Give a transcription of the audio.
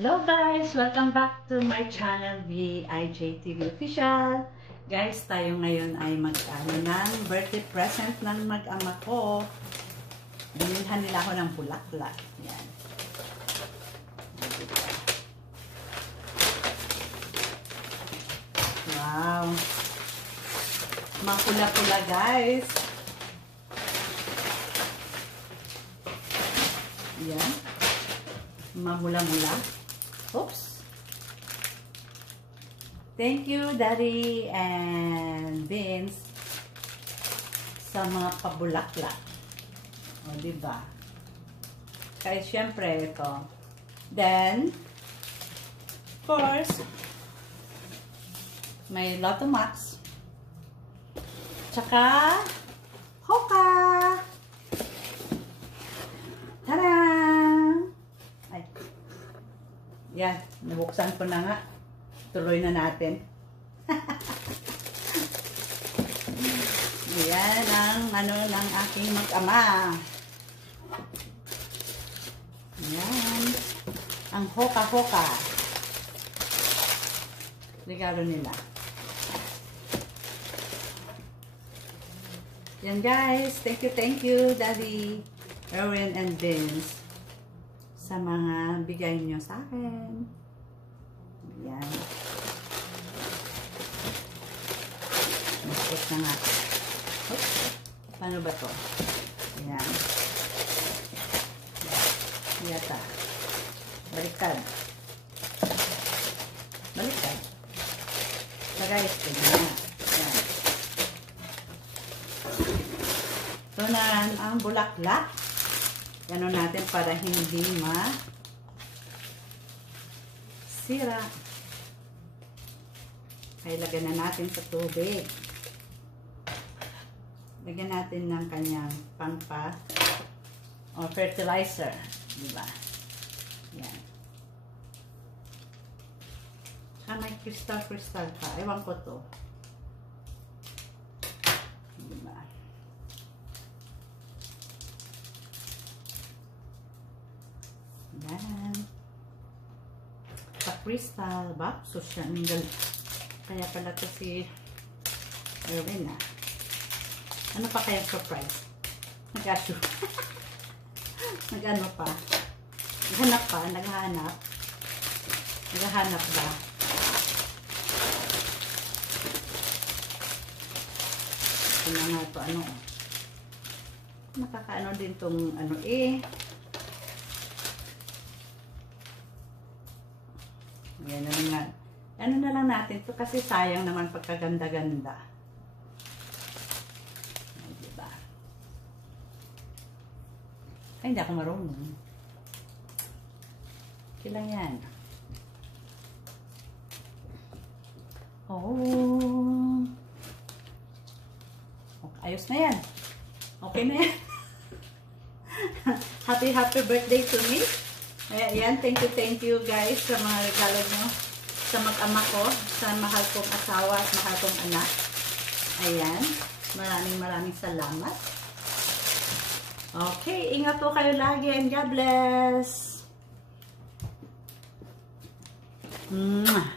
Hello guys! Welcome back to my channel, VIJTV Official. Guys, tayo ngayon ay mag-ano ng birthday present ng mag-ama ko. Binilhan nila ako ng bulaklak. Yan. Wow! Mapula-pula guys. Yan. Mamula-mula. Oops. Thank you, Daddy and Vince, sa mga pabulaklak. O, diba? Kaya, syempre, ito. Then, of course, may Lotto Max. Tsaka, Hoka! Tada! Ay. Yan, nabuksan ko na nga. Tuloy na natin. Yan ang ano ng aking mag-ama. Yan. Ang hoka-hoka. Regalo nila. Yan guys. Thank you, Daddy, Erwin, and Vince, sa mga bigay nyo sa akin. Yan. Masakit na nga. Oops. Paano ba to? Yan. Yata. Baliktad. Baliktad. So guys, tignan na. Yan. So na ang bulaklak. Gano'n natin para hindi sira. Ay, lagyan na natin sa tubig. Lagyan natin ng kanyang pangpa o fertilizer. Diba? Yan. May crystal pa. Ewan ko to. Diba? Yan. Sa crystal. Ba? Social media. Kaya pala to si Erwin na. Ano pa kaya surprise? Nag-asyo. Nag-ano pa? Naghanap pa? Naghahanap? Naghahanap ba? Ito na nga ito. Ano? Nakakaano din tong ano eh. Yan na nga. Ano na lang natin to kasi sayang naman pagkaganda-ganda. Ay, diba? Ay, hindi ako marunong. Kailan yan? Oh. Okay, ayos na yan. Okay na yan. Happy birthday to me. Ayan, thank you guys sa mga regalo nyo. Sa mag-ama ko, sa mahal kong asawa at mahal kong anak. Ayan. Maraming salamat. Okay. Ingat po kayo lagi and God bless. Mwah.